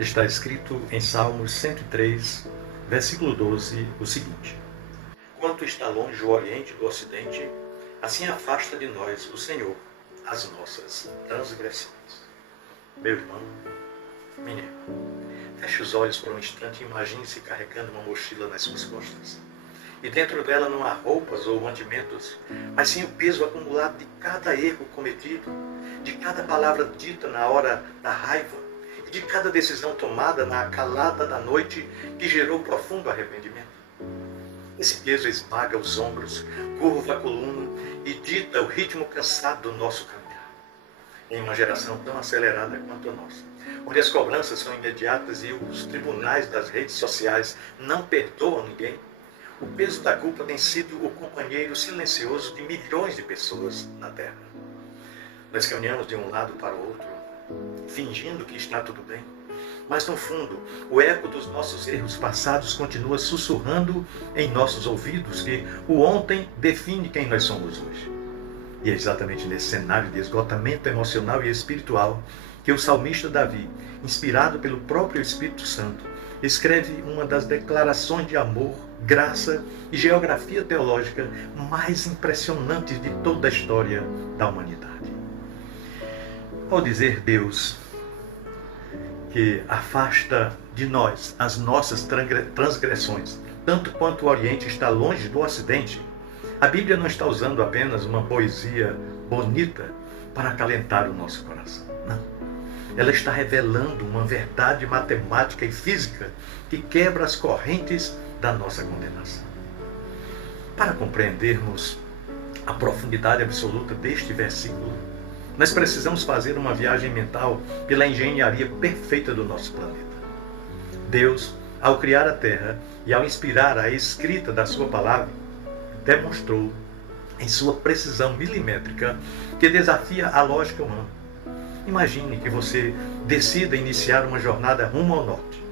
Está escrito em Salmos 103, versículo 12, o seguinte: Quanto está longe o Oriente do Ocidente, assim afasta de nós o Senhor as nossas transgressões. Meu irmão, minha irmã, feche os olhos por um instante e imagine-se carregando uma mochila nas suas costas. E dentro dela não há roupas ou mantimentos, mas sim o peso acumulado de cada erro cometido, de cada palavra dita na hora da raiva, e de cada decisão tomada na calada da noite que gerou profundo arrependimento. Esse peso esmaga os ombros, curva a coluna e dita o ritmo cansado do nosso caminhar. Em uma geração tão acelerada quanto a nossa, onde as cobranças são imediatas e os tribunais das redes sociais não perdoam ninguém, o peso da culpa tem sido o companheiro silencioso de milhões de pessoas na Terra. Nós caminhamos de um lado para o outro, fingindo que está tudo bem, mas no fundo, o eco dos nossos erros passados continua sussurrando em nossos ouvidos que o ontem define quem nós somos hoje. E é exatamente nesse cenário de esgotamento emocional e espiritual que o salmista Davi, inspirado pelo próprio Espírito Santo, escreve uma das declarações de amor, graça e geografia teológica mais impressionantes de toda a história da humanidade. Ao dizer Deus que afasta de nós as nossas transgressões, tanto quanto o Oriente está longe do Ocidente, a Bíblia não está usando apenas uma poesia bonita para acalentar o nosso coração. Não. Ela está revelando uma verdade matemática e física que quebra as correntes da nossa condenação. Para compreendermos a profundidade absoluta deste versículo, nós precisamos fazer uma viagem mental pela engenharia perfeita do nosso planeta. Deus, ao criar a Terra e ao inspirar a escrita da sua palavra, demonstrou em sua precisão milimétrica que desafia a lógica humana. Imagine que você decida iniciar uma jornada rumo ao norte.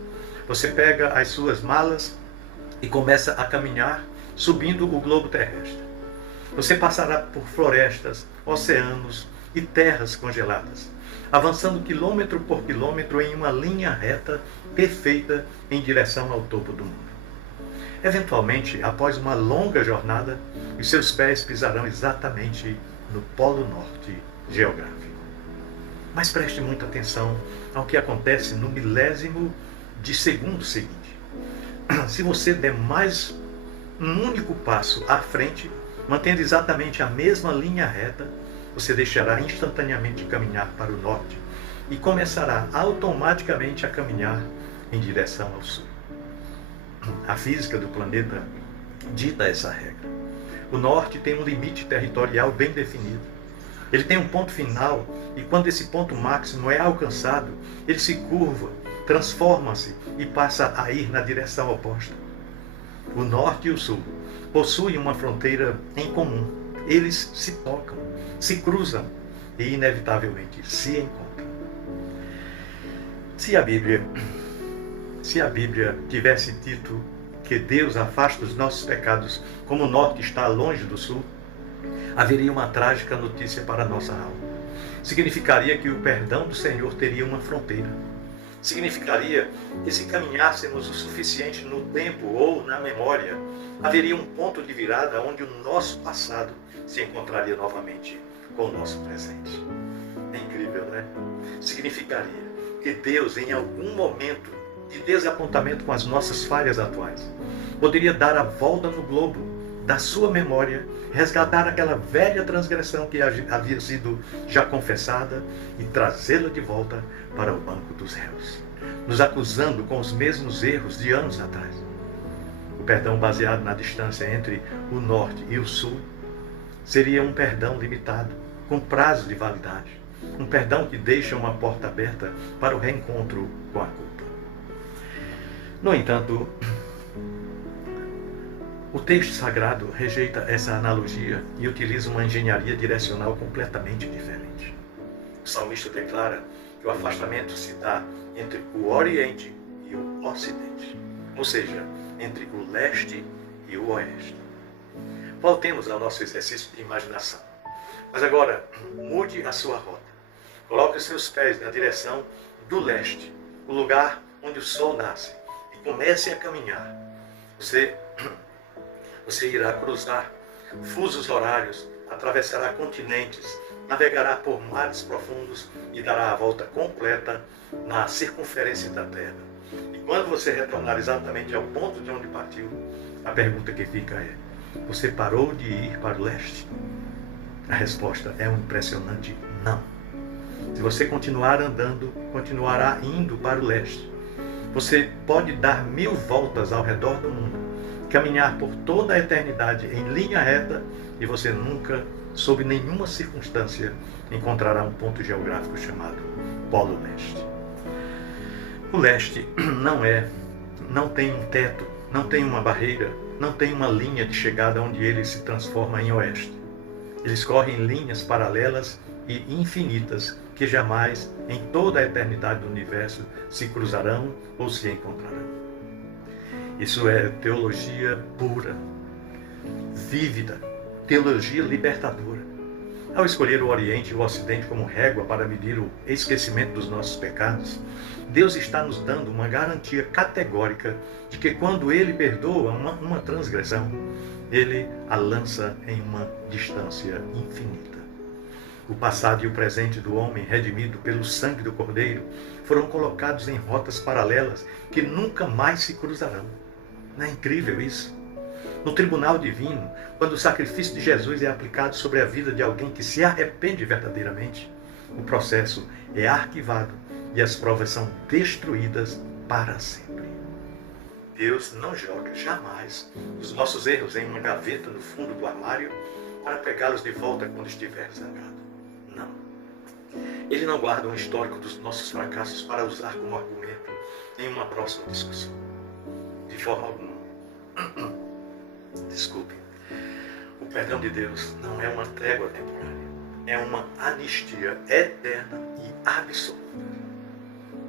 Você pega as suas malas e começa a caminhar subindo o globo terrestre. Você passará por florestas, oceanos e terras congeladas, avançando quilômetro por quilômetro em uma linha reta perfeita em direção ao topo do mundo. Eventualmente, após uma longa jornada, os seus pés pisarão exatamente no Polo Norte geográfico. Mas preste muita atenção ao que acontece no milésimo de segundo seguinte. Se você der mais um único passo à frente, mantendo exatamente a mesma linha reta, você deixará instantaneamente de caminhar para o norte e começará automaticamente a caminhar em direção ao sul. A física do planeta dita essa regra. O norte tem um limite territorial bem definido. Ele tem um ponto final e quando esse ponto máximo é alcançado, ele se curva, transforma-se e passa a ir na direção oposta. O norte e o sul possuem uma fronteira em comum. Eles se tocam, se cruzam e inevitavelmente se encontram. Se a Bíblia tivesse dito que Deus afasta os nossos pecados como o norte está longe do sul, haveria uma trágica notícia para a nossa alma. Significaria que o perdão do Senhor teria uma fronteira. Significaria que se caminhássemos o suficiente no tempo ou na memória, haveria um ponto de virada onde o nosso passado se encontraria novamente com o nosso presente. É incrível, né? Significaria que Deus, em algum momento de desapontamento com as nossas falhas atuais, poderia dar a volta no globo da sua memória, resgatar aquela velha transgressão que havia sido já confessada e trazê-la de volta para o banco dos réus, nos acusando com os mesmos erros de anos atrás. O perdão baseado na distância entre o norte e o sul seria um perdão limitado, com prazo de validade, um perdão que deixa uma porta aberta para o reencontro com a culpa. No entanto, o texto sagrado rejeita essa analogia e utiliza uma engenharia direcional completamente diferente. O salmista declara que o afastamento se dá entre o Oriente e o Ocidente, ou seja, entre o leste e o oeste. Voltemos ao nosso exercício de imaginação. Mas agora, mude a sua rota. Coloque os seus pés na direção do leste o lugar onde o sol nasce, e comece a caminhar, você irá cruzar fusos horários, atravessará continentes, navegará por mares profundos e dará a volta completa na circunferência da Terra. E quando você retornar exatamente ao ponto de onde partiu, a pergunta que fica é: você parou de ir para o leste? A resposta é um impressionante não. Se você continuar andando, continuará indo para o leste. Você pode dar 1000 voltas ao redor do mundo, caminhar por toda a eternidade em linha reta, e você nunca, sob nenhuma circunstância, encontrará um ponto geográfico chamado Polo Leste. O leste não tem um teto, não tem uma barreira, não tem uma linha de chegada onde ele se transforma em oeste. Eles correm linhas paralelas e infinitas que jamais, em toda a eternidade do universo, se cruzarão ou se encontrarão. Isso é teologia pura, vívida, teologia libertadora. Ao escolher o Oriente e o Ocidente como régua para medir o esquecimento dos nossos pecados, Deus está nos dando uma garantia categórica de que quando Ele perdoa uma transgressão, Ele a lança em uma distância infinita. O passado e o presente do homem redimido pelo sangue do Cordeiro foram colocados em rotas paralelas que nunca mais se cruzarão. Não é incrível isso? No tribunal divino, quando o sacrifício de Jesus é aplicado sobre a vida de alguém que se arrepende verdadeiramente, o processo é arquivado e as provas são destruídas para sempre. Deus não joga jamais os nossos erros em uma gaveta no fundo do armário para pegá-los de volta quando estiver zangado. Não. Ele não guarda um histórico dos nossos fracassos para usar como argumento em uma próxima discussão. De forma alguma. Desculpem. O perdão de Deus não é uma trégua temporária. É uma anistia eterna e absoluta.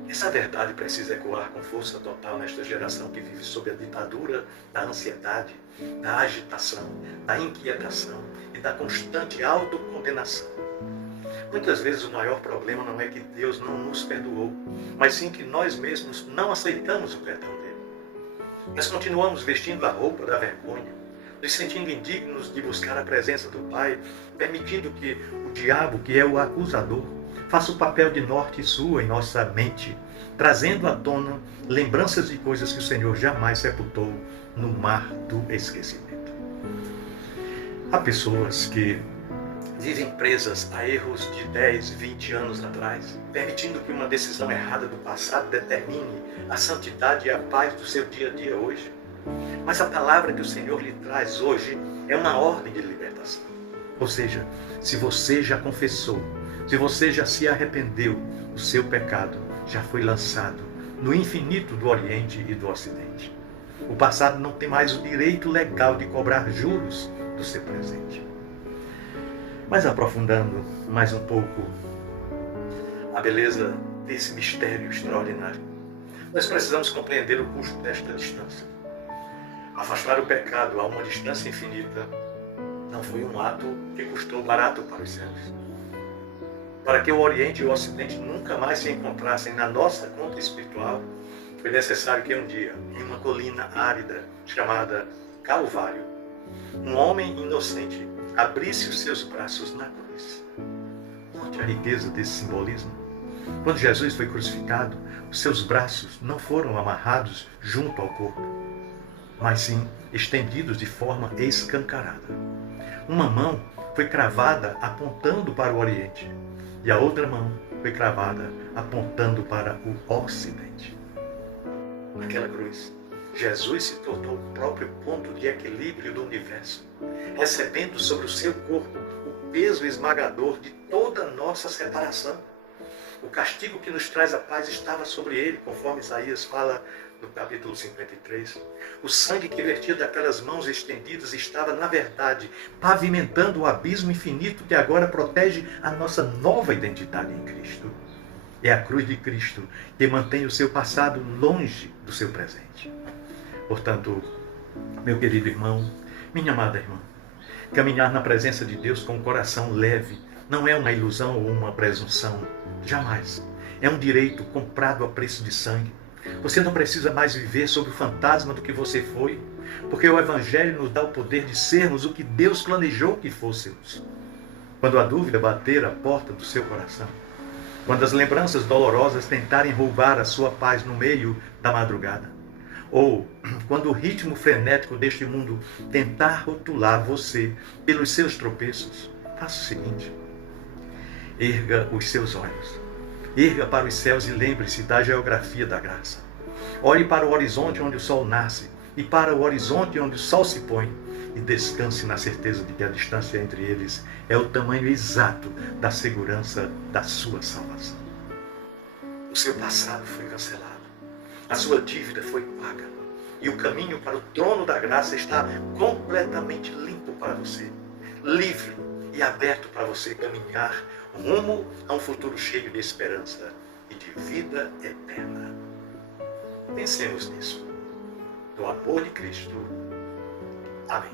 Essa verdade precisa ecoar com força total nesta geração que vive sob a ditadura da ansiedade, da agitação, da inquietação e da constante autocondenação. Muitas vezes o maior problema não é que Deus não nos perdoou, mas sim que nós mesmos não aceitamos o perdão dele. Nós continuamos vestindo a roupa da vergonha, nos sentindo indignos de buscar a presença do Pai, permitindo que o diabo, que é o acusador, faça o papel de norte e sul em nossa mente, trazendo à tona lembranças de coisas que o Senhor jamais sepultou no mar do esquecimento. Há pessoas que vivem presas a erros de 10, 20 anos atrás, permitindo que uma decisão errada do passado determine a santidade e a paz do seu dia a dia hoje. Mas a palavra que o Senhor lhe traz hoje é uma ordem de libertação. Ou seja, se você já confessou, se você já se arrependeu, o seu pecado já foi lançado no infinito do Oriente e do Ocidente. O passado não tem mais o direito legal de cobrar juros do seu presente. Mas aprofundando mais um pouco a beleza desse mistério extraordinário, nós precisamos compreender o custo desta distância. Afastar o pecado a uma distância infinita não foi um ato que custou barato para os céus. Para que o Oriente e o Ocidente nunca mais se encontrassem na nossa conta espiritual, foi necessário que um dia, em uma colina árida chamada Calvário, um homem inocente abrisse os seus braços na cruz. Note a riqueza desse simbolismo. Quando Jesus foi crucificado, os seus braços não foram amarrados junto ao corpo, mas sim estendidos de forma escancarada. Uma mão foi cravada apontando para o Oriente e a outra mão foi cravada apontando para o Ocidente. Naquela cruz, Jesus se tornou o próprio ponto de equilíbrio do universo, recebendo sobre o seu corpo o peso esmagador de toda a nossa separação. O castigo que nos traz a paz estava sobre ele, conforme Isaías fala no capítulo 53. O sangue que vertia daquelas mãos estendidas estava, na verdade, pavimentando o abismo infinito que agora protege a nossa nova identidade em Cristo. É a cruz de Cristo que mantém o seu passado longe do seu presente. Portanto, meu querido irmão, minha amada irmã, caminhar na presença de Deus com o coração leve não é uma ilusão ou uma presunção. Jamais. É um direito comprado a preço de sangue. Você não precisa mais viver sob o fantasma do que você foi, porque o Evangelho nos dá o poder de sermos o que Deus planejou que fôssemos. Quando a dúvida bater a porta do seu coração, quando as lembranças dolorosas tentarem roubar a sua paz no meio da madrugada, ou quando o ritmo frenético deste mundo tentar rotular você pelos seus tropeços, faça o seguinte: erga os seus olhos. Erga para os céus e lembre-se da geografia da graça. Olhe para o horizonte onde o sol nasce e para o horizonte onde o sol se põe e descanse na certeza de que a distância entre eles é o tamanho exato da segurança da sua salvação. O seu passado foi cancelado. A sua dívida foi paga. E o caminho para o trono da graça está completamente limpo para você. Livre e aberto para você caminhar rumo a um futuro cheio de esperança e de vida eterna. Pensemos nisso. No amor de Cristo. Amém.